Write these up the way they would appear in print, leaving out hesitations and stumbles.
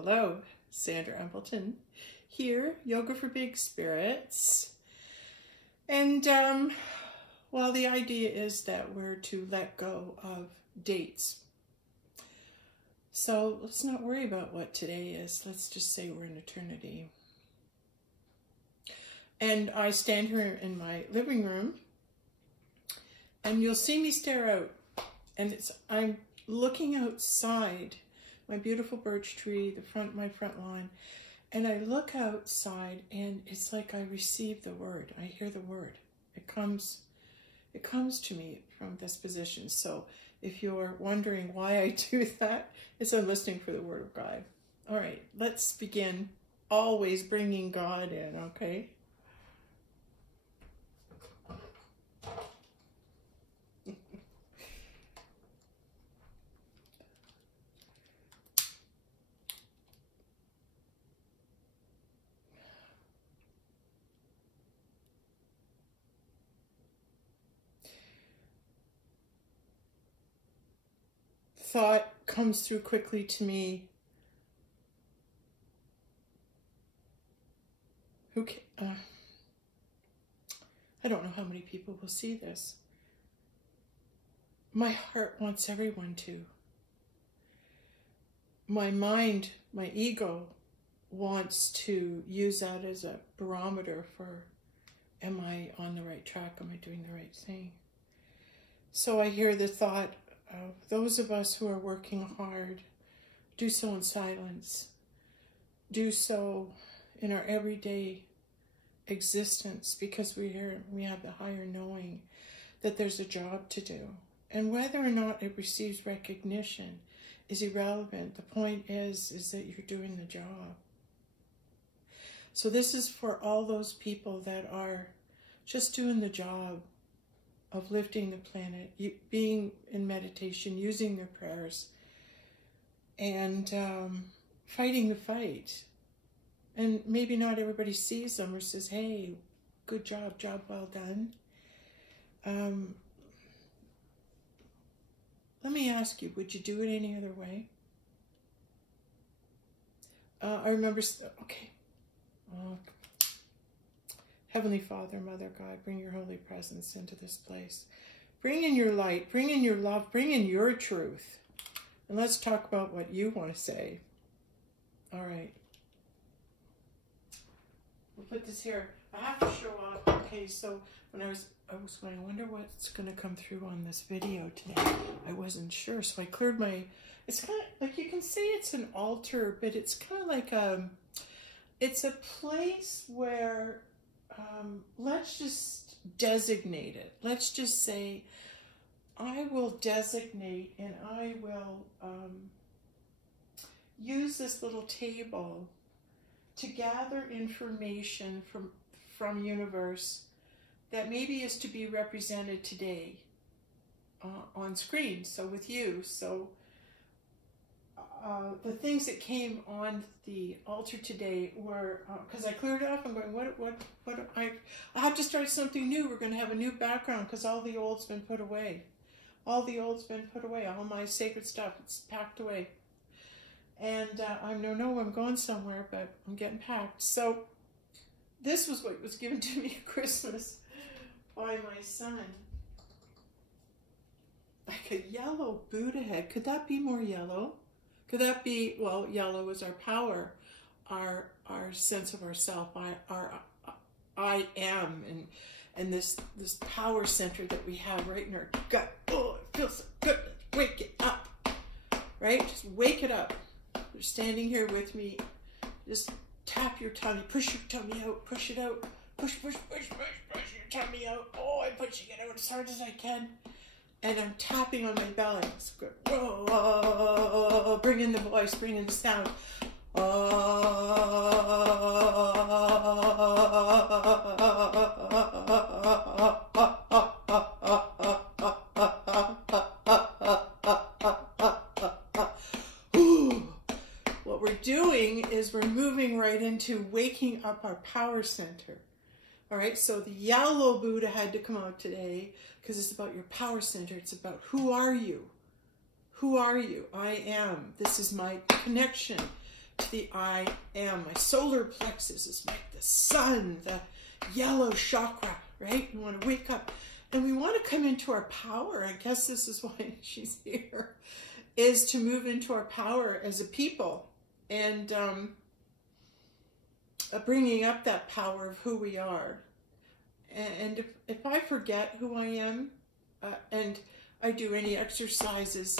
Hello, Sandra Embleton here, Yoga for Big Spirits. And, well, the idea is that we're to let go of dates. So let's not worry about what today is. Let's just say we're in eternity. And I stand here in my living room, and you'll see me stare out. And I'm looking outside my beautiful birch tree, my front lawn, and I look outside, and it's like I receive the word. I hear the word. It comes to me from this position. So if you're wondering why I do that, it's I'm listening for the word of God. All right, let's begin. Always bringing God in, okay? Thought comes through quickly to me. I don't know how many people will see this. My heart wants everyone to. My mind, my ego, wants to use that as a barometer for, am I on the right track? Am I doing the right thing? So I hear the thought, those of us who are working hard, do so in silence. Do so in our everyday existence, because we have the higher knowing that there's a job to do. And whether or not it receives recognition is irrelevant. The point is that you're doing the job. So this is for all those people that are just doing the job of lifting the planet, being in meditation, using their prayers, and fighting the fight. And maybe not everybody sees them or says, hey, good job, job well done. Let me ask you, would you do it any other way? I remember, okay. Heavenly Father, Mother God, bring your holy presence into this place. Bring in your light, bring in your love, bring in your truth. And let's talk about what you want to say. All right. We'll put this here. I have to show off. Okay, so when I was going, I wonder what's going to come through on this video today. I wasn't sure, so I cleared my, it's kind of, like you can say it's an altar, but it's kind of like it's a place where, let's just designate it. Let's just say, I will designate and I will use this little table to gather information from universe that maybe is to be represented today on screen. So with you, so the things that came on the altar today were, because I cleared it up, I'm going, what, I have to start something new. We're going to have a new background because all the old's been put away. All the old's been put away. All my sacred stuff, it's packed away. And I don't know I'm going somewhere, but I'm getting packed. So this was what was given to me at Christmas by my son. Like a yellow Buddha head. Could that be more yellow? Could that be, well, yellow is our power, our sense of ourself, I am, and this power center that we have right in our gut. Oh, it feels so good. Wake it up, right? Just wake it up. You're standing here with me. Just tap your tummy, push your tummy out, push it out, push your tummy out. Oh, I'm pushing it out as hard as I can. And I'm tapping on my belly. It's good. Whoa, bring in the voice, bring in the sound. What we're doing is we're moving right into waking up our power center. All right, so the yellow Buddha had to come out today because it's about your power center. It's about who are you? Who are you? I am. This is my connection to the I am. My solar plexus is like the sun, the yellow chakra, right? We want to wake up and we want to come into our power. I guess this is why she's here, is to move into our power as a people and bringing up that power of who we are. And if I forget who I am and I do any exercises,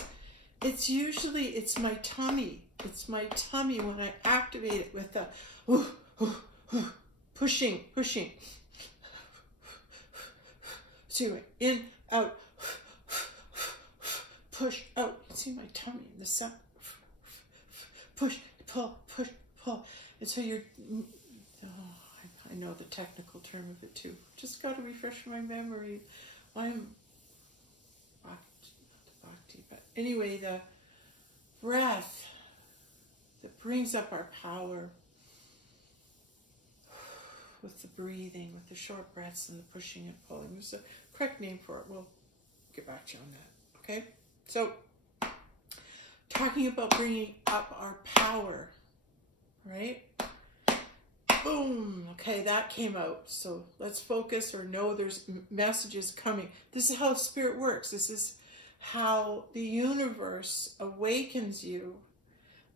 it's my tummy. It's my tummy when I activate it with the pushing. So in, out, push, out. You see my tummy in the sun. Push, pull. And so you're, I know the technical term of it too. Just got to refresh my memory. I'm bhakti, but anyway, the breath that brings up our power with the breathing, with the short breaths and the pushing and pulling. There's a correct name for it. We'll get back to you on that. Okay? So, talking about bringing up our power, right? Boom. Okay, that came out. So let's focus or know there's messages coming. This is how spirit works. This is how the universe awakens you.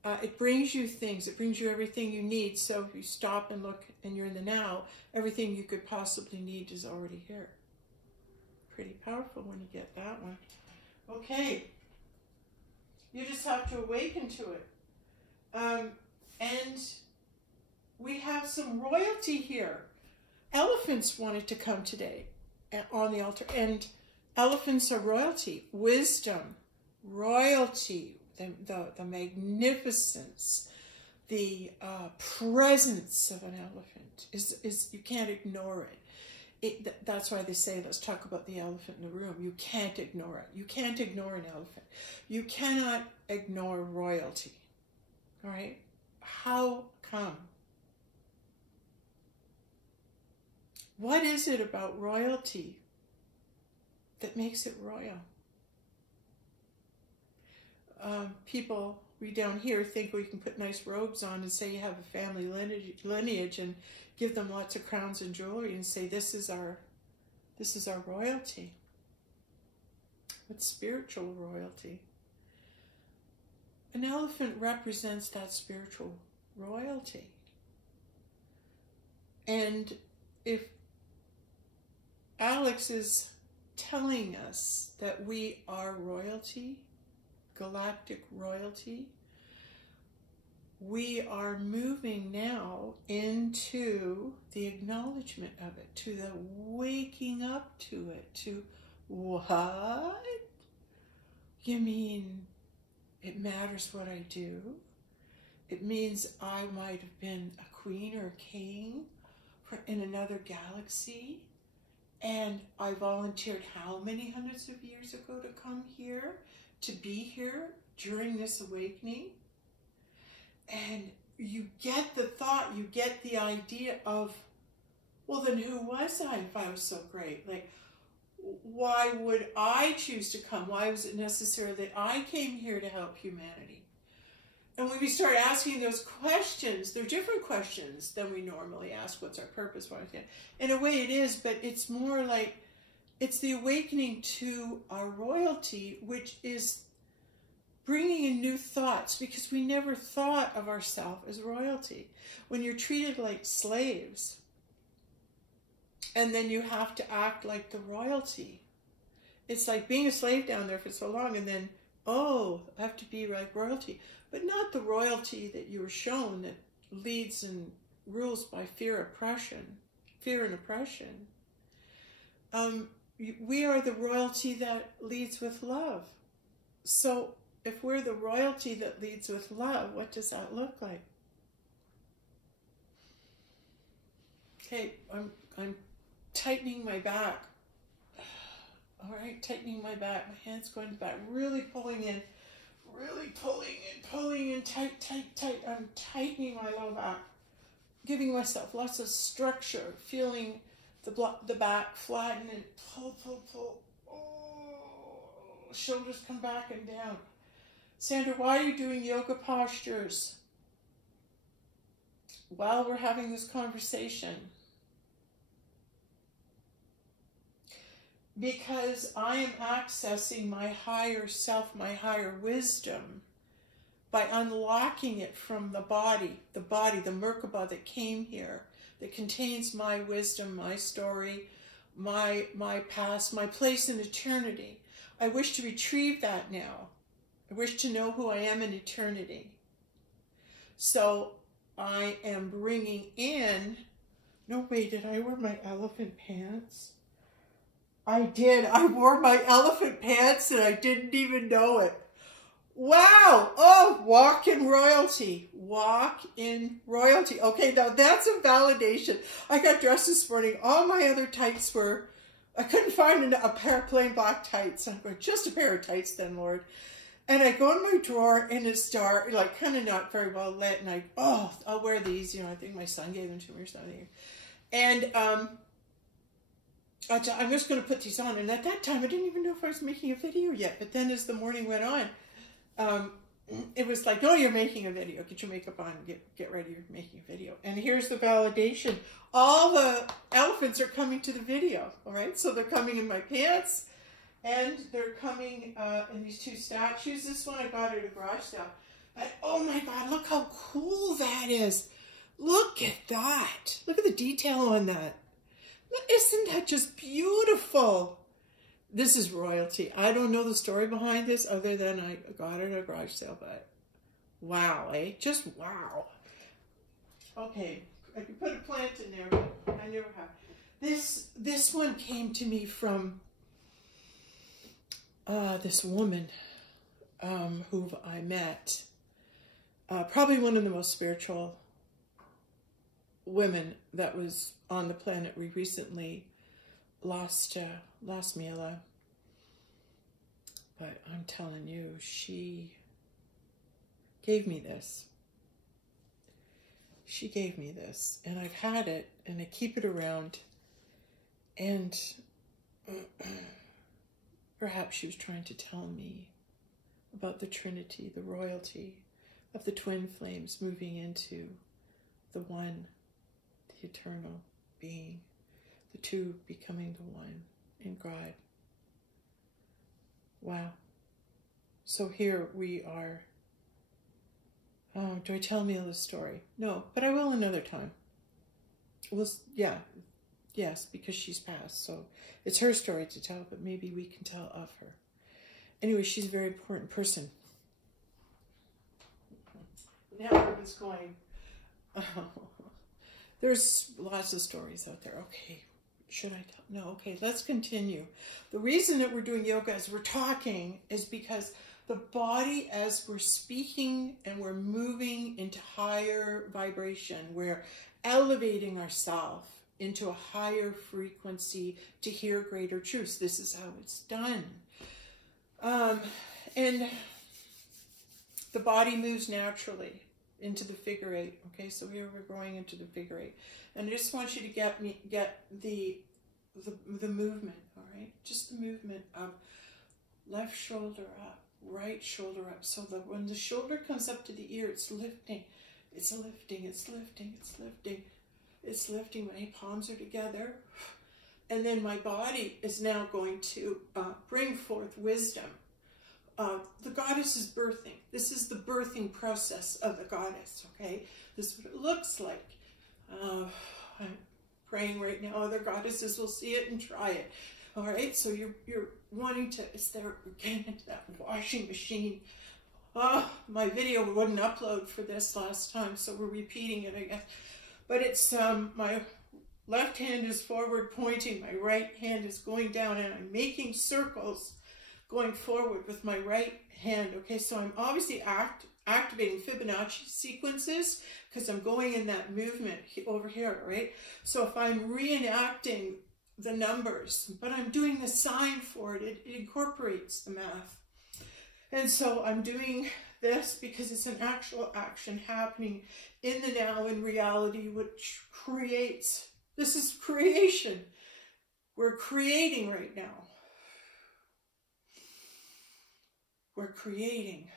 It brings you things. It brings you everything you need. So if you stop and look and you're in the now, everything you could possibly need is already here. Pretty powerful when you get that one. Okay. You just have to awaken to it. And we have some royalty here. Elephants wanted to come today on the altar. And elephants are royalty. Wisdom. Royalty. The magnificence. The presence of an elephant. is you can't ignore it. That's why they say, let's talk about the elephant in the room. You can't ignore it. You can't ignore an elephant. You cannot ignore royalty. All right? How come? What is it about royalty that makes it royal? People, we down here think we can put nice robes on and say you have a family lineage and give them lots of crowns and jewelry and say this is our royalty. It's spiritual royalty. An elephant represents that spiritual royalty. And if Alex is telling us that we are royalty, galactic royalty, we are moving now into the acknowledgement of it, to the waking up to it, to what? You mean it matters what I do? It means I might have been a queen or a king in another galaxy, and I volunteered how many hundreds of years ago to come here, to be here during this awakening? And you get the thought, you get the idea of, well, then who was I if I was so great? Like, why would I choose to come? Why was it necessary that I came here to help humanity? And when we start asking those questions, they're different questions than we normally ask. What's our purpose? In a way it is, but it's more like, it's the awakening to our royalty, which is bringing in new thoughts, because we never thought of ourselves as royalty. When you're treated like slaves, and then you have to act like the royalty. It's like being a slave down there for so long, and then, oh, I have to be like royalty. But not the royalty that you were shown that leads and rules by fear and oppression. We are the royalty that leads with love. So if we're the royalty that leads with love, what does that look like? Okay, I'm tightening my back. All right, tightening my back. My hand's going back, really pulling in, pulling in, tight. I'm tightening my low back, giving myself lots of structure, feeling the back flatten and pull. Oh, shoulders come back and down. Sandra, why are you doing yoga postures? while we're having this conversation, because I am accessing my higher self, my higher wisdom, by unlocking it from the body, the Merkaba that came here, that contains my wisdom, my story, my past, my place in eternity. I wish to retrieve that now. I wish to know who I am in eternity. So I am bringing in, no wait, did I wear my elephant pants? I did. I wore my elephant pants and I didn't even know it. Wow. Oh, walk in royalty. Walk in royalty. Okay, now that's a validation. I got dressed this morning. All my other tights were, I couldn't find a pair of plain black tights. I'm going, just a pair of tights then, Lord. And I go in my drawer and it's dark, like kind of not very well lit. And I'll wear these. You know, I think my son gave them to me or something. And I'm just going to put these on. And at that time, I didn't even know if I was making a video yet. But then as the morning went on, it was like, oh, you're making a video. Get your makeup on. Get ready. You're making a video. And here's the validation. All the elephants are coming to the video. All right. So they're coming in my pants. And they're coming in these two statues. This one I got at a garage sale. And oh my God, look how cool that is. Look at that. Look at the detail on that. Isn't that just beautiful? This is royalty. I don't know the story behind this other than I got it at a garage sale, but wow, eh? Just wow. Okay, I could put a plant in there, but I never have. This one came to me from this woman who I met. Probably one of the most spiritual women that was on the planet. We recently lost Mila, but I'm telling you, she gave me this. She gave me this, and I've had it, and I keep it around, and perhaps she was trying to tell me about the Trinity, the royalty of the twin flames moving into the one, the eternal being, the two becoming the one in God. Wow. So here we are. Oh, do I tell Mila's story? No, but I will another time. Well, yeah. Yes, because she's passed, so it's her story to tell, but maybe we can tell of her. Anyway, she's a very important person. Now everyone's going, oh, there's lots of stories out there. Okay, should I tell? No, okay, let's continue. The reason that we're doing yoga as we're talking is because the body, as we're speaking and we're moving into higher vibration, we're elevating ourselves into a higher frequency to hear greater truths. This is how it's done. And the body moves naturally into the figure eight. Okay, so here we're going into the figure eight. And I just want you to get the movement, all right? Just the movement of left shoulder up, right shoulder up. So that when the shoulder comes up to the ear, it's lifting. It's lifting, it's lifting, it's lifting. It's lifting, my palms are together. And then my body is now going to bring forth wisdom. The goddess is birthing. This is the birthing process of the goddess, okay? This is what it looks like. I'm praying right now other goddesses will see it and try it. All right, so you're wanting to, it's there again into that washing machine. My video wouldn't upload for this last time, so we're repeating it, I guess. But it's, my left hand is forward pointing, my right hand is going down, and I'm making circles going forward with my right hand. Okay, so I'm obviously activating Fibonacci sequences because I'm going in that movement over here, right? So if I'm reenacting the numbers, but I'm doing the sign for it, it incorporates the math. And so I'm doing this because it's an actual action happening in the now, in reality, which creates, this is creation. We're creating right now. We're creating.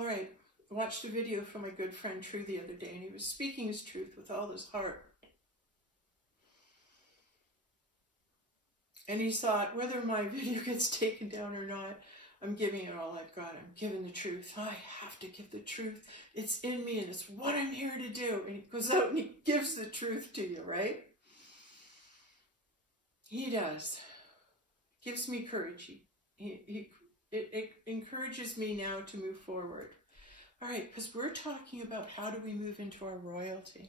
All right, I watched a video from my good friend True the other day, and he was speaking his truth with all his heart. And he thought, whether my video gets taken down or not, I'm giving it all I've got. I'm giving the truth. I have to give the truth. It's in me, and it's what I'm here to do. And he goes out and he gives the truth to you, right? He does. Gives me courage. It encourages me now to move forward. All right, because we're talking about how do we move into our royalty.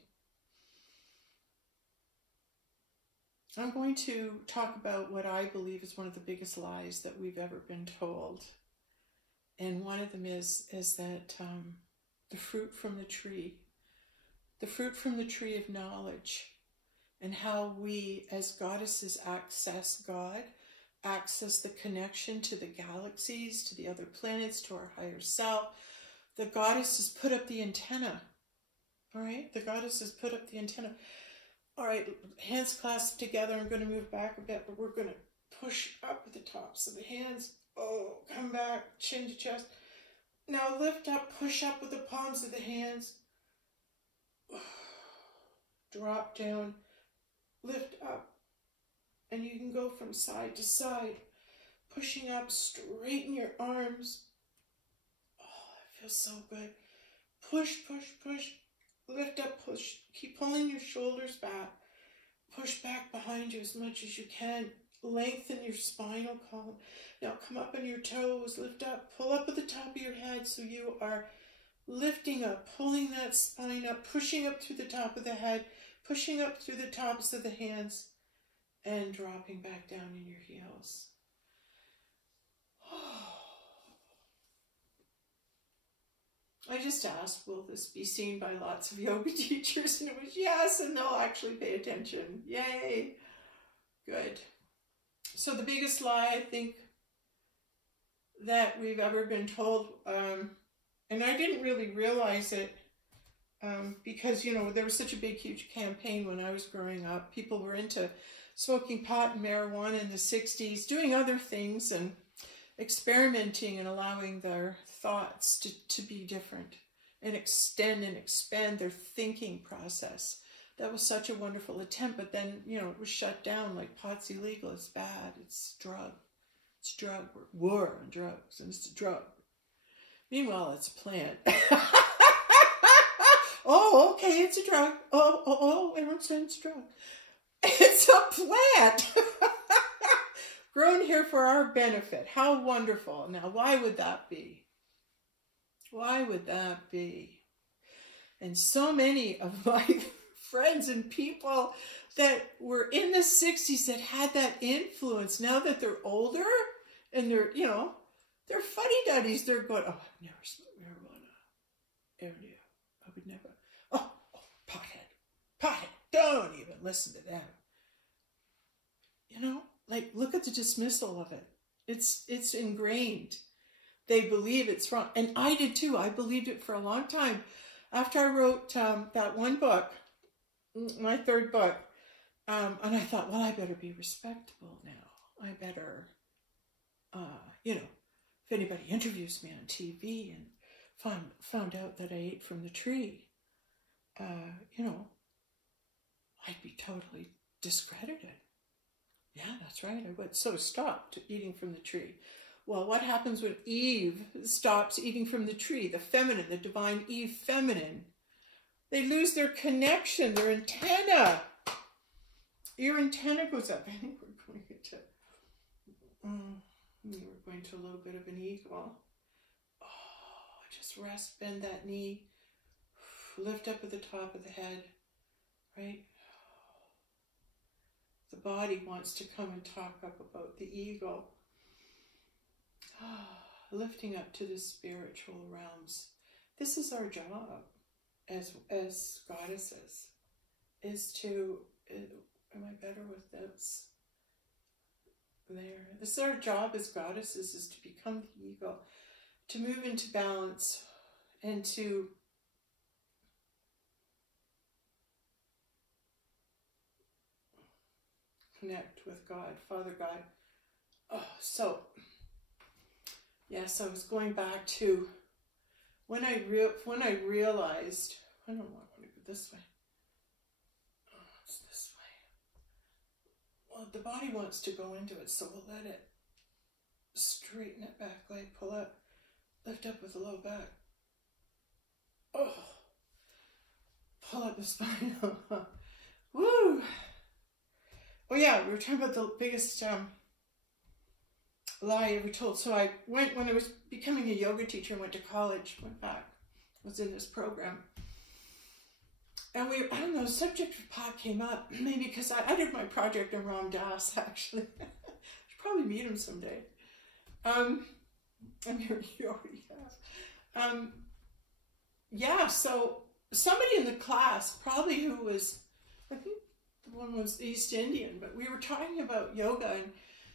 I'm going to talk about what I believe is one of the biggest lies that we've ever been told. And one of them is that the fruit from the tree of knowledge, and how we as goddesses access God, access the connection to the galaxies, to the other planets, to our higher self. The goddesses put up the antenna. All right, the goddesses put up the antenna. All right, hands clasped together. I'm going to move back a bit, but we're going to push up at the tops of the hands. Oh, come back, chin to chest. Now lift up, push up with the palms of the hands. Drop down, lift up. And you can go from side to side, pushing up, straighten your arms. Oh, that feels so good. Push, push, push. Lift up, push. Keep pulling your shoulders back. Push back behind you as much as you can. Lengthen your spinal column. Now come up on your toes. Lift up. Pull up at the top of your head so you are lifting up, pulling that spine up, pushing up through the top of the head, pushing up through the tops of the hands, and dropping back down in your heels. I just asked, will this be seen by lots of yoga teachers? And it was yes, and they'll actually pay attention. Yay. Good. So the biggest lie, I think, that we've ever been told, and I didn't really realize it because, you know, there was such a big, huge campaign when I was growing up. People were into smoking pot and marijuana in the 60s, doing other things and experimenting and allowing their thoughts to be different and extend and expand their thinking process. That was such a wonderful attempt, but then, you know, it was shut down. Like, pot's illegal, it's bad, it's drug. It's a drug. War on drugs, and it's a drug. Meanwhile, it's a plant. Oh, okay, it's a drug. Oh, everyone's saying it's a drug. It's a plant. Grown here for our benefit. How wonderful. Now, why would that be? Why would that be? And so many of my friends and people that were in the 60s that had that influence, now that they're older and they're, you know, they're fuddy-duddies. They're going, oh, I've never smoked marijuana. Ever knew. I would never. Oh, pothead. Don't even listen to them. You know, like, look at the dismissal of it. It's ingrained. They believe it's wrong. And I did too. I believed it for a long time. After I wrote that one book, my third book, and I thought, well, I better be respectable now. I better, you know, if anybody interviews me on TV and found out that I ate from the tree, you know, I'd be totally discredited. Yeah, that's right, I would. So stopped eating from the tree. Well, what happens when Eve stops eating from the tree? The feminine, the divine Eve feminine. They lose their connection, their antenna. Your antenna goes up. I think we're going to a little bit of an eagle. Oh, just rest, bend that knee. Lift up at the top of the head, right? The body wants to come and talk up about the eagle. Lifting up to the spiritual realms. This is our job as goddesses, is to, am I better with this? There. This is our job as goddesses, is to become the eagle, to move into balance, and to connect with God, Father God. Oh, so, yes, I was going back to when I realized, I don't want to go this way. Oh, it's this way. Well, the body wants to go into it, so we'll let it straighten it back, leg pull up, lift up with a low back. Oh, pull up the spine. Woo! Oh yeah, we were talking about the biggest lie I ever told. So I went, when I was becoming a yoga teacher, went to college, went back, was in this program. And I don't know, the subject of pot came up, maybe because I did my project on Ram Dass, actually. Should probably meet him someday. I'm here, you already have. Yeah, so somebody in the class, probably who was, I think the one was East Indian, but we were talking about yoga and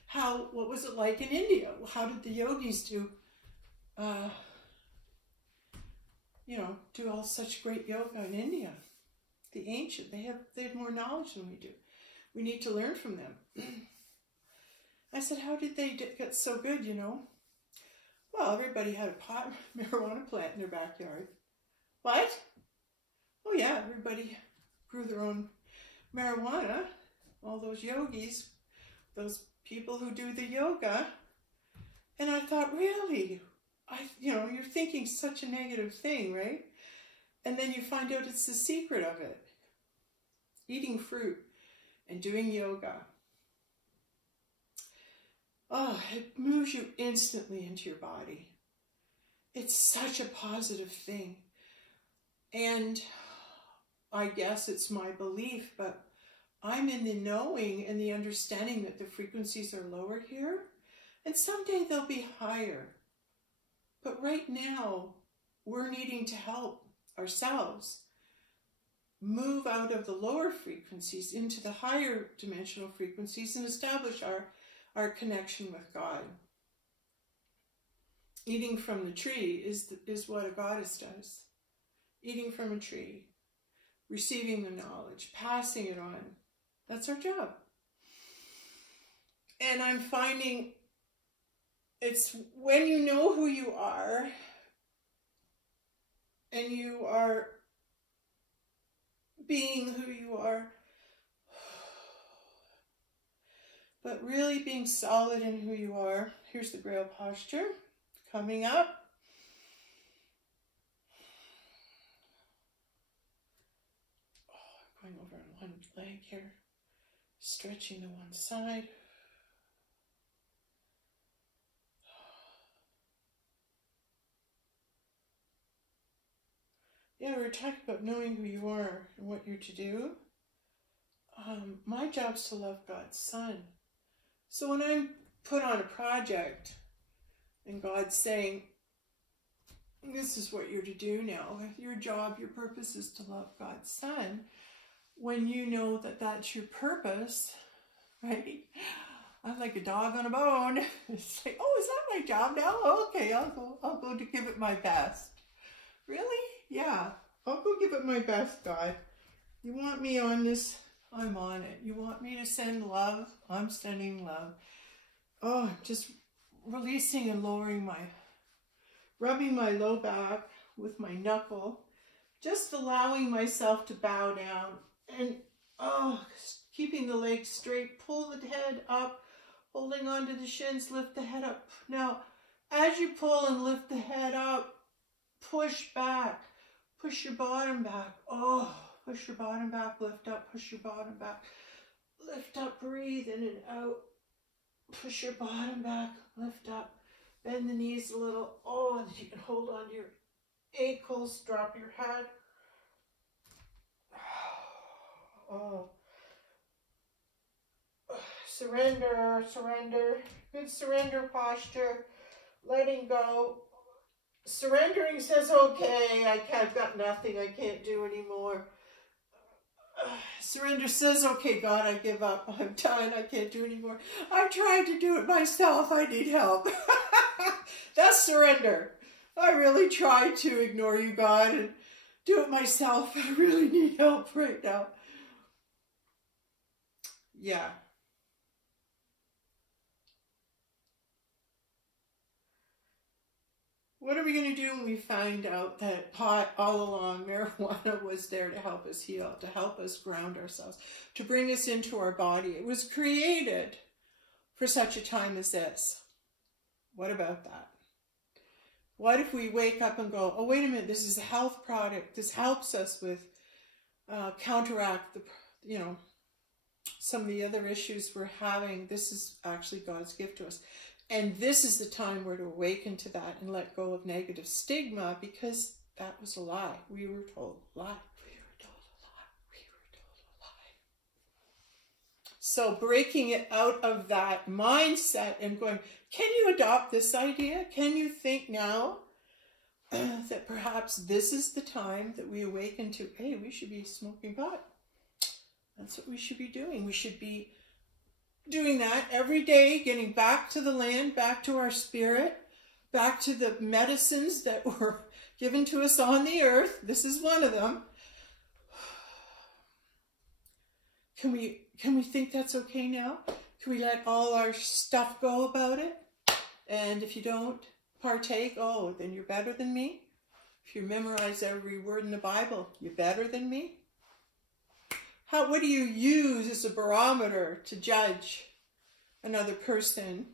how, what was it like in India? How did the yogis do, you know, do all such great yoga in India? The ancient, they have more knowledge than we do. We need to learn from them. I said, how did they get so good, you know? Well, everybody had a marijuana plant in their backyard. What? Oh yeah, everybody grew their own marijuana. All those yogis, those people who do the yoga. And I thought, really? You know, you're thinking such a negative thing, right? And then you find out it's the secret of it. Eating fruit and doing yoga. Oh, it moves you instantly into your body. It's such a positive thing. And I guess it's my belief, but I'm in the knowing and the understanding that the frequencies are lower here. And someday they'll be higher. But right now, we're needing to help ourselves move out of the lower frequencies into the higher dimensional frequencies and establish our connection with God. Eating from the tree is what a goddess does. Eating from a tree, receiving the knowledge, passing it on. That's our job. And I'm finding it's when you know who you are and you are being who you are, but really being solid in who you are. Here's the Grail posture coming up. Oh, I'm going over on one leg here, stretching to one side. Yeah, we were talking about knowing who you are and what you're to do. My job's to love God's Son. So when I'm put on a project and God's saying, this is what you're to do now, your job, your purpose is to love God's Son, when you know that that's your purpose, right? I'm like a dog on a bone. It's like, oh, is that my job now? Okay, I'll go to give it my best. Really? Yeah, I'll go give it my best, God. You want me on this? I'm on it. You want me to send love? I'm sending love. Oh, I'm just releasing and lowering rubbing my low back with my knuckle, just allowing myself to bow down and, keeping the legs straight, pull the head up, holding onto the shins, lift the head up. Now, as you pull and lift the head up, push back. Push your bottom back. Oh, push your bottom back, lift up, push your bottom back. Lift up, breathe in and out. Push your bottom back, lift up. Bend the knees a little. Oh, and you can hold on to your ankles, drop your head. Oh. Surrender, surrender. Good surrender posture. Letting go. Surrendering says, okay, I've got nothing, I can't do anymore. Surrender says, okay, God, I give up. I'm done, I can't do anymore. I tried to do it myself, I need help. That's surrender. I really tried to ignore you, God, and do it myself. I really need help right now. Yeah. What are we going to do when we find out that pot all along, marijuana was there to help us heal, to help us ground ourselves, to bring us into our body? It was created for such a time as this. What about that? What if we wake up and go, oh, wait a minute, this is a health product. This helps us with counteract the, some of the other issues we're having. This is actually God's gift to us. And this is the time where to awaken to that and let go of negative stigma, because that was a lie. We were told a lie. We were told a lie. We were told a lie. So breaking it out of that mindset and going, can you adopt this idea? Can you think now that perhaps this is the time that we awaken to, hey, we should be smoking pot. That's what we should be doing. We should be doing that every day, getting back to the land, back to our spirit, back to the medicines that were given to us on the earth. This is one of them. Can we think that's okay now? Can we let all our stuff go about it? And if you don't partake, oh, then you're better than me? If you memorize every word in the Bible, you're better than me? What do you use as a barometer to judge another person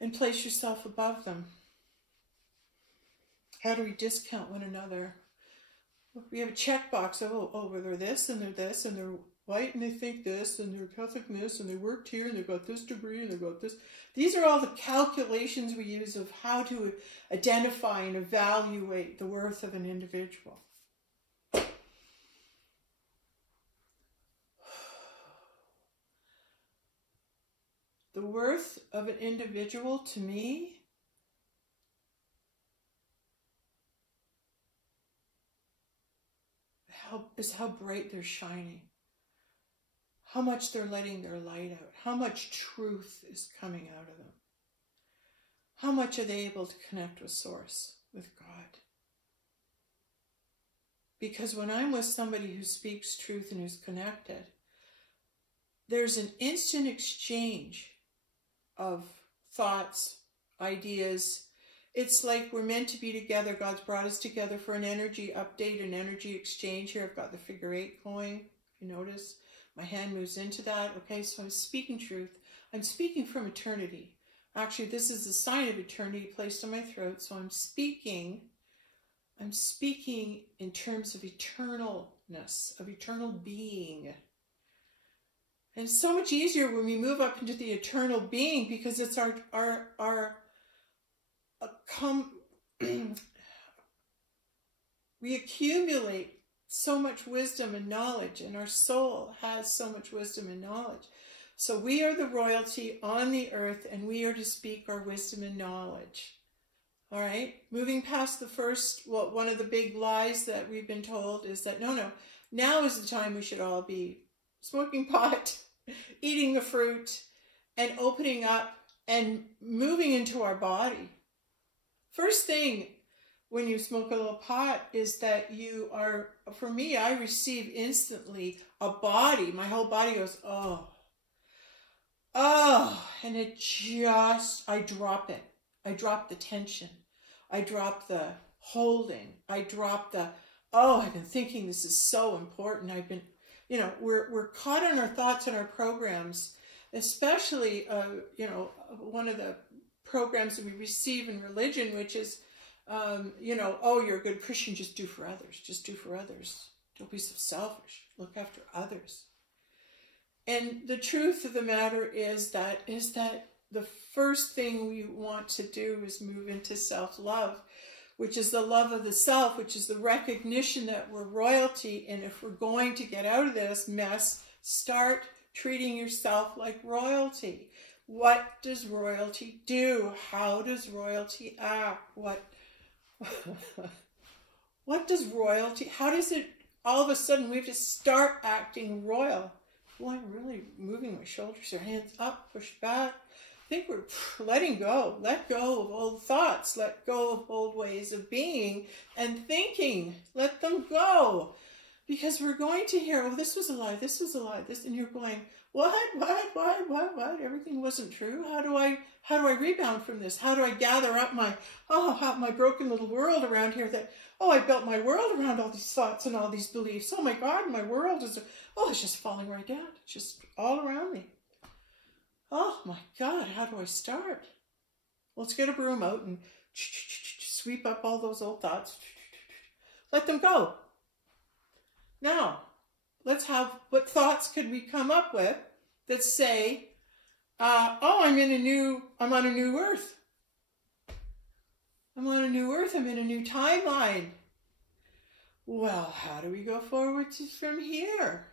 and place yourself above them? How do we discount one another? We have a checkbox of, oh, well, they're this, and they're white, and they think this, and they're Catholic this, and they worked here, and they've got this degree, and they've got this. These are all the calculations we use of how to identify and evaluate the worth of an individual. The worth of an individual, to me, is how bright they're shining, how much they're letting their light out, how much truth is coming out of them, how much are they able to connect with Source, with God. Because when I'm with somebody who speaks truth and who's connected, there's an instant exchange of thoughts, ideas. It's like we're meant to be together. God's brought us together for an energy update, an energy exchange. Here I've got the figure 8 going. You notice my hand moves into that. Okay, so I'm speaking truth. I'm speaking from eternity. Actually, this is the sign of eternity placed on my throat. So I'm speaking in terms of eternalness, of eternal being. And it's so much easier when we move up into the eternal being, because it's we accumulate so much wisdom and knowledge, and our soul has so much wisdom and knowledge. So we are the royalty on the earth, and we are to speak our wisdom and knowledge. All right? Moving past the first, one of the big lies that we've been told is that, no, now is the time we should all be smoking pot, eating the fruit, and opening up and moving into our body. First thing when you smoke a little pot is that you are, for me, I receive instantly a body. My whole body goes, oh, and it just, I drop it. I drop the tension. I drop the holding. I drop the, oh, I've been thinking this is so important. I've been, we're caught in our thoughts and our programs, especially, one of the programs that we receive in religion, which is, oh, you're a good Christian, just do for others. Just do for others. Don't be so selfish. Look after others. And the truth of the matter is that the first thing we want to do is move into self-love, which is the love of the self, which is the recognition that we're royalty. And if we're going to get out of this mess, start treating yourself like royalty. What does royalty do? How does royalty act? What does royalty, how does it, all of a sudden we have to start acting royal? Well, I'm really moving my shoulders or hands up, push back. I think we're letting go. Let go of old thoughts. Let go of old ways of being and thinking. Let them go. Because we're going to hear, oh, this was a lie, this was a lie, this, and you're going, what? Everything wasn't true. How do I rebound from this? How do I gather up my broken little world around here that, oh, I built my world around all these thoughts and all these beliefs. Oh my God, my world is, oh, it's just falling right down. It's just all around me. Oh my God, how do I start? Let's get a broom out and sweep up all those old thoughts. Let them go. Now, let's have, what thoughts could we come up with that say, oh, I'm on a new earth. I'm on a new earth. I'm in a new timeline. Well, how do we go forward from here?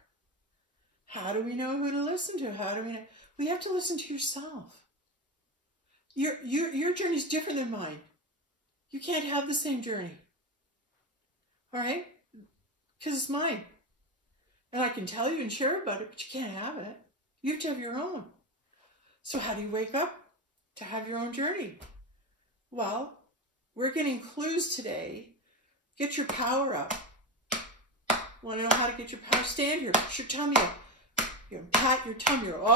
How do we know who to listen to? How do we know? We have to listen to yourself. Your journey is different than mine. You can't have the same journey. All right? Because it's mine. And I can tell you and share about it, but you can't have it. You have to have your own. So how do you wake up to have your own journey? Well, we're getting clues today. Get your power up. Want to know how to get your power? Stand here. Put your tummy up. Pat your tummy. Oh,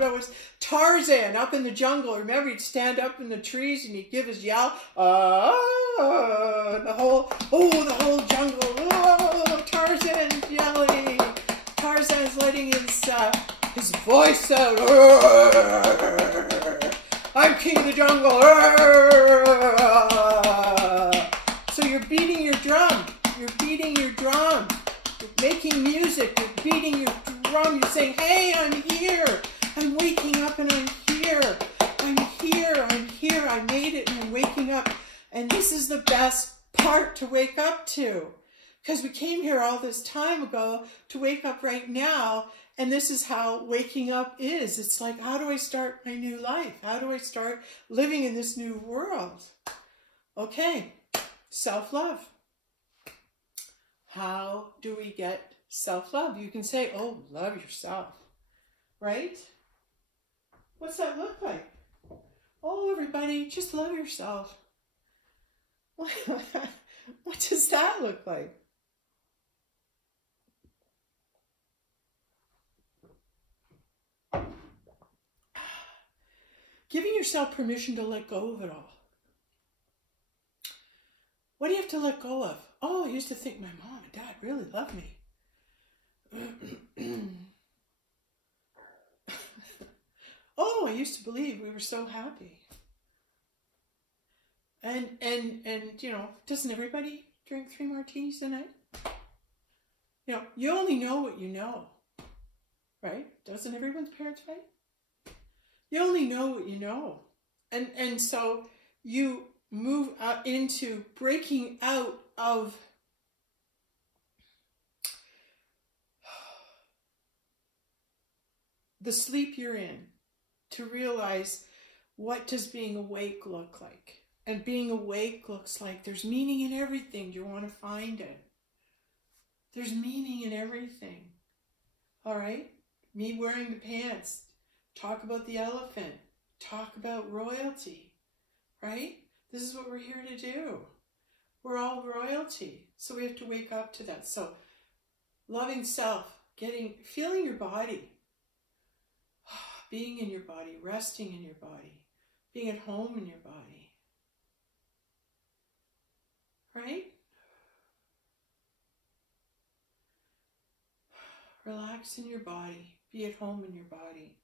that was Tarzan up in the jungle. Remember, he'd stand up in the trees and he'd give his yell. The whole jungle. Oh, Tarzan's yelling. Tarzan's letting his voice out. I'm king of the jungle. So you're beating your drum. You're beating your drum. You're making music. You're beating your drum. You're saying, hey, I'm here. I'm waking up and I'm here. I'm here. I'm here. I made it and I'm waking up. And this is the best part to wake up to. Because we came here all this time ago to wake up right now. And this is how waking up is. It's like, how do I start my new life? How do I start living in this new world? Okay, self-love. How do we get self-love? You can say, oh, love yourself, right? What's that look like? Oh, everybody, just love yourself. What does that look like? Giving yourself permission to let go of it all. What do you have to let go of? Oh, I used to think my mom and dad really loved me. Oh, I used to believe we were so happy. And you know, doesn't everybody drink 3 martinis a night? You know, you only know what you know, right? Doesn't everyone's parents fight? You only know what you know. And so you move into breaking out of the sleep you're in to realize, what does being awake look like? And being awake looks like there's meaning in everything. You want to find it. There's meaning in everything. All right? Me wearing the pants. Talk about the elephant. Talk about royalty. Right? This is what we're here to do. We're all royalty. So we have to wake up to that. So loving self, feeling your body. Being in your body, resting in your body, being at home in your body. Right? Relax in your body. Be at home in your body.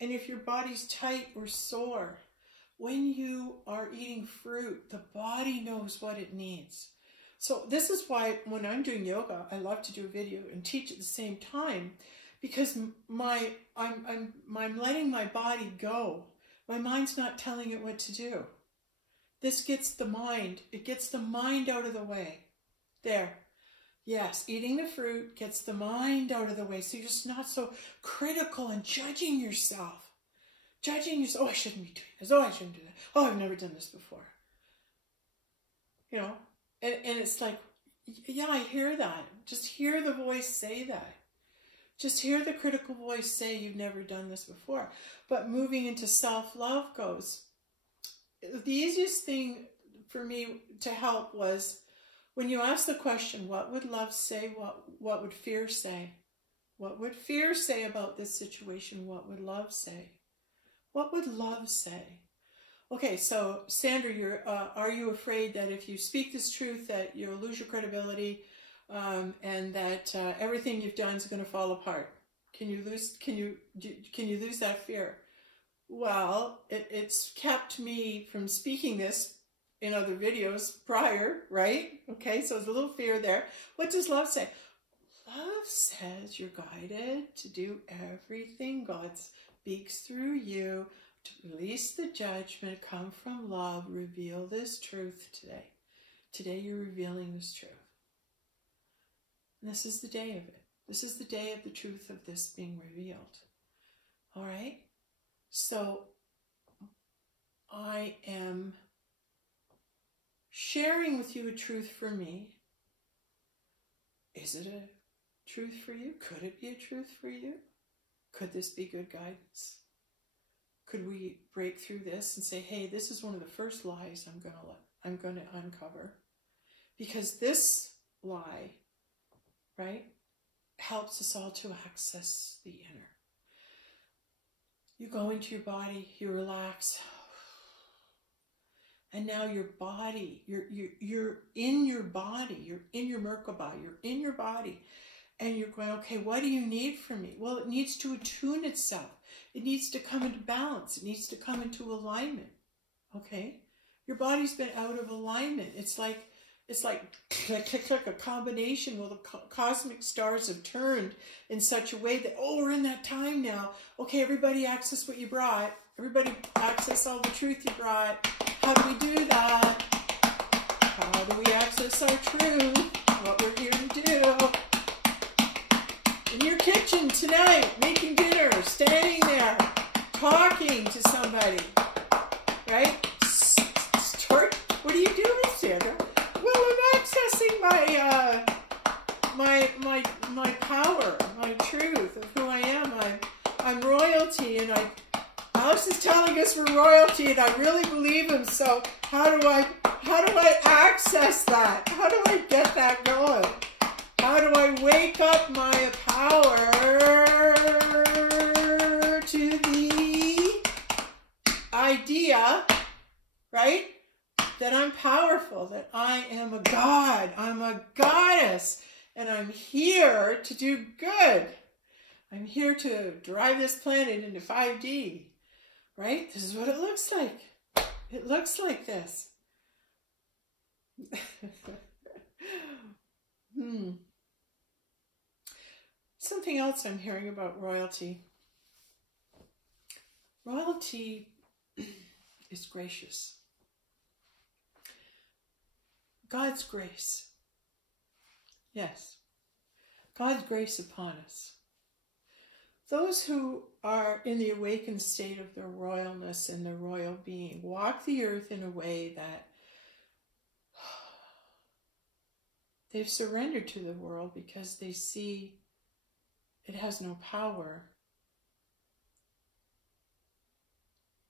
And if your body's tight or sore, when you are eating fruit, the body knows what it needs. So this is why when I'm doing yoga, I love to do a video and teach at the same time, because I'm letting my body go. My mind's not telling it what to do. This gets the mind. It gets the mind out of the way. There. Yes, eating the fruit gets the mind out of the way. So you're just not so critical and judging yourself. Judging yourself. Oh, I shouldn't be doing this. Oh, I shouldn't do that. Oh, I've never done this before. You know? And it's like, yeah, I hear that. Just hear the voice say that. Just hear the critical voice say you've never done this before. But moving into self-love goes, the easiest thing for me to help was When you ask the question, what would love say? What would fear say? What would fear say about this situation? What would love say? What would love say? Okay, so Sandra, are you afraid that if you speak this truth that you'll lose your credibility and that everything you've done is going to fall apart? Can you lose that fear? Well, it's kept me from speaking this in other videos prior, right? Okay, so there's a little fear there. What does love say? Love says you're guided to do everything. God speaks through you to release the judgment, come from love, reveal this truth today. Today you're revealing this truth. And this is the day of it. This is the day of the truth of this being revealed. All right? So I am sharing with you a truth for me. Is it a truth for you? Could it be a truth for you? Could this be good guidance? Could we break through this and say, hey, this is one of the first lies I'm going to uncover, because this lie, right, helps us all to access the inner. You go into your body, you relax, and now your body, you're in your body, you're in your Merkaba, you're in your body, and you're going, okay, what do you need from me? Well, it needs to attune itself. It needs to come into balance. It needs to come into alignment, okay? Your body's been out of alignment. It's like click, click, click, a combination. Well, the cosmic stars have turned in such a way that, oh, we're in that time now. Okay, everybody access what you brought. Everybody access all the truth you brought. How do we do that? How do we access our truth? What we're here to do. In your kitchen tonight, making dinner, standing there, talking to somebody, right? What are you doing, Sandra? Well, I'm accessing my power, my truth of who I am. I'm royalty, and Alex is telling us we're royalty, and I really believe him. So how do I access that? How do I get that going? How do I wake up my power to the idea, right? That I'm powerful, that I am a god, I'm a goddess, and I'm here to do good. I'm here to drive this planet into 5D, right? This is what it looks like. It looks like this. Something else I'm hearing about royalty. Royalty is gracious. God's grace. Yes. God's grace upon us. Those who are in the awakened state of their royalness and their royal being walk the earth in a way that they've surrendered to the world because they see it has no power.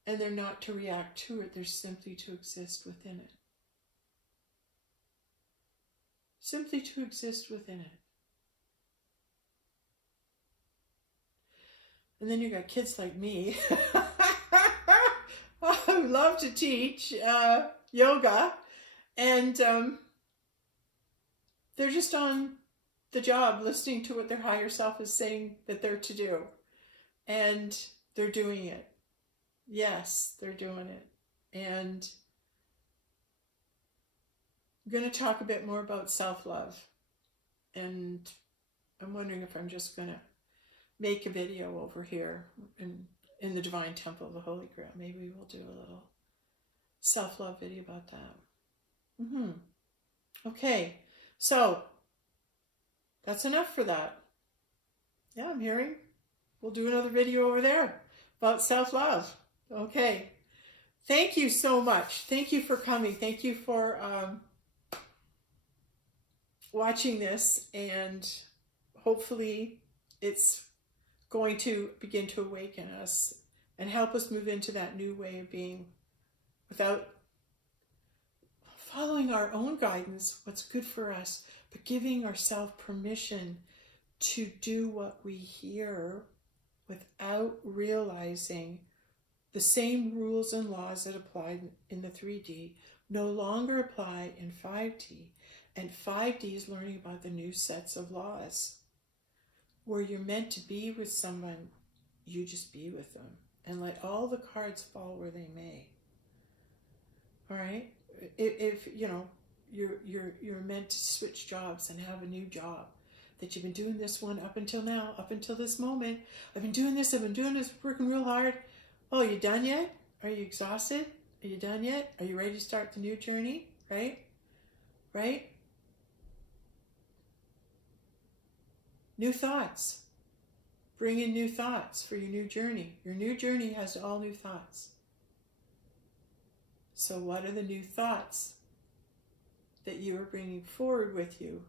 And they're not to react to it, they're simply to exist within it. Simply to exist within it. And then you got kids like me who love to teach yoga, and they're just on the job listening to what their higher self is saying that they're to do. And they're doing it. Yes, they're doing it. And I'm going to talk a bit more about self-love. And I'm wondering if I'm just going to make a video over here in the Divine Temple of the Holy Grail. Maybe we'll do a little self-love video about that. Okay, so that's enough for that. Yeah, I'm hearing. We'll do another video over there about self-love. Okay. Thank you so much. Thank you for coming. Thank you for watching this, and hopefully it's going to begin to awaken us and help us move into that new way of being without following our own guidance, what's good for us, but giving ourselves permission to do what we hear without realizing the same rules and laws that applied in the 3D no longer apply in 5D. And 5D is learning about the new sets of laws. Where you're meant to be with someone, you just be with them. And let all the cards fall where they may. All right? If you know, you're meant to switch jobs and have a new job. That you've been doing this one up until now, up until this moment. I've been doing this, working real hard. Oh, you done yet? Are you exhausted? Are you done yet? Are you ready to start the new journey? Right? Right? New thoughts. Bring in new thoughts for your new journey. Your new journey has all new thoughts. So what are the new thoughts that you are bringing forward with you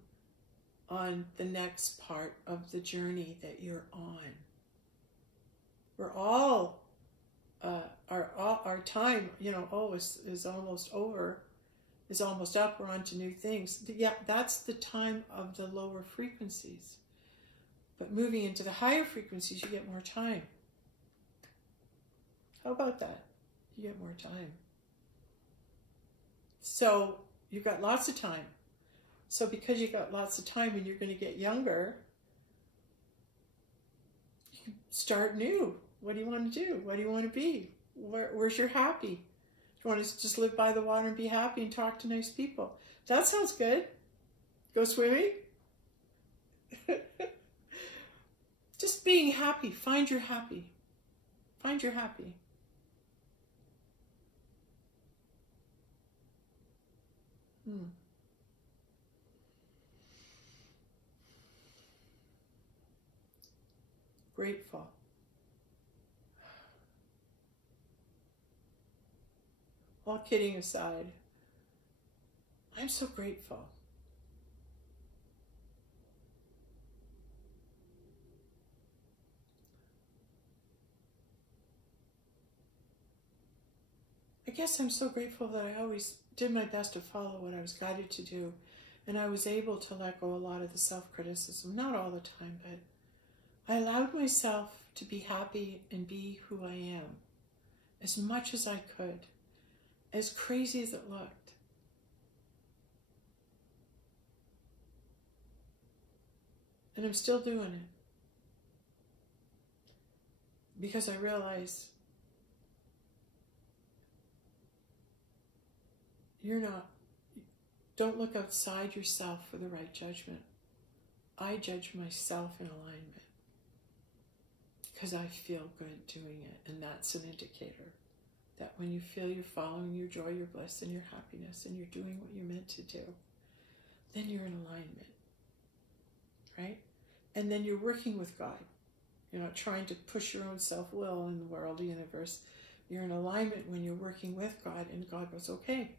on the next part of the journey that you're on? We're all, our time, you know, is almost over, is almost up, we're on to new things. Yeah, that's the time of the lower frequencies. But moving into the higher frequencies, you get more time. How about that? You get more time. So you've got lots of time. So because you've got lots of time and you're going to get younger, you can start new. What do you want to do? What do you want to be? Where's your happy? Do you want to just live by the water and be happy and talk to nice people? That sounds good. Go swimming? Just being happy. Find your happy. Find your happy. Grateful. All kidding aside, I'm so grateful. I guess I'm so grateful that I always did my best to follow what I was guided to do. And I was able to let go a lot of the self-criticism. Not all the time, but I allowed myself to be happy and be who I am as much as I could, as crazy as it looked. And I'm still doing it. Because I realized don't look outside yourself for the right judgment. I judge myself in alignment because I feel good doing it. And that's an indicator that when you feel you're following your joy, your bliss, and your happiness, and you're doing what you're meant to do, then you're in alignment, right? And then you're working with God. You're not trying to push your own self-will in the world, the universe. You're in alignment when you're working with God, and God goes, okay,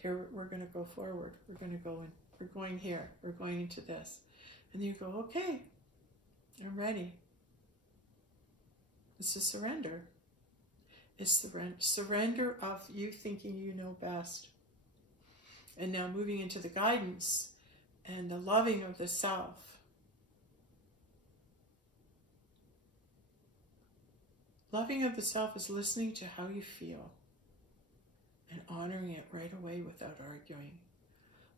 here we're going to go forward. We're going to go in. We're going here. We're going into this. And you go, okay, I'm ready. It's a surrender. It's the surrender of you thinking you know best. And now moving into the guidance and the loving of the self. Loving of the self is listening to how you feel and honoring it right away without arguing.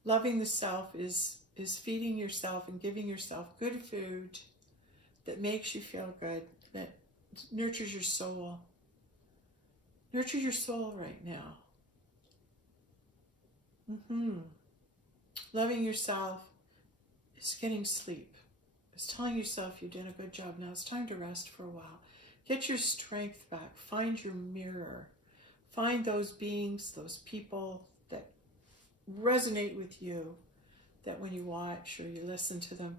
Loving the self is feeding yourself and giving yourself good food that makes you feel good, that nurtures your soul. Nurture your soul right now. Loving yourself is getting sleep. It's telling yourself you did a good job. Now it's time to rest for a while. Get your strength back. Find your mirror. Find those beings, those people that resonate with you, that when you watch or you listen to them,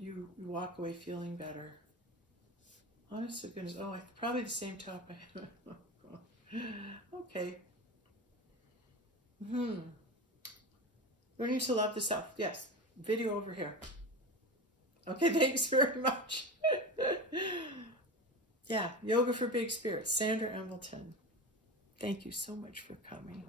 you walk away feeling better. Honest to goodness. Oh, probably the same topic. Okay. Learning to love the self. Yes. Video over here. Okay, thanks very much. Yeah, Yoga for Big Spirits, Sandra Embleton. Thank you so much for coming.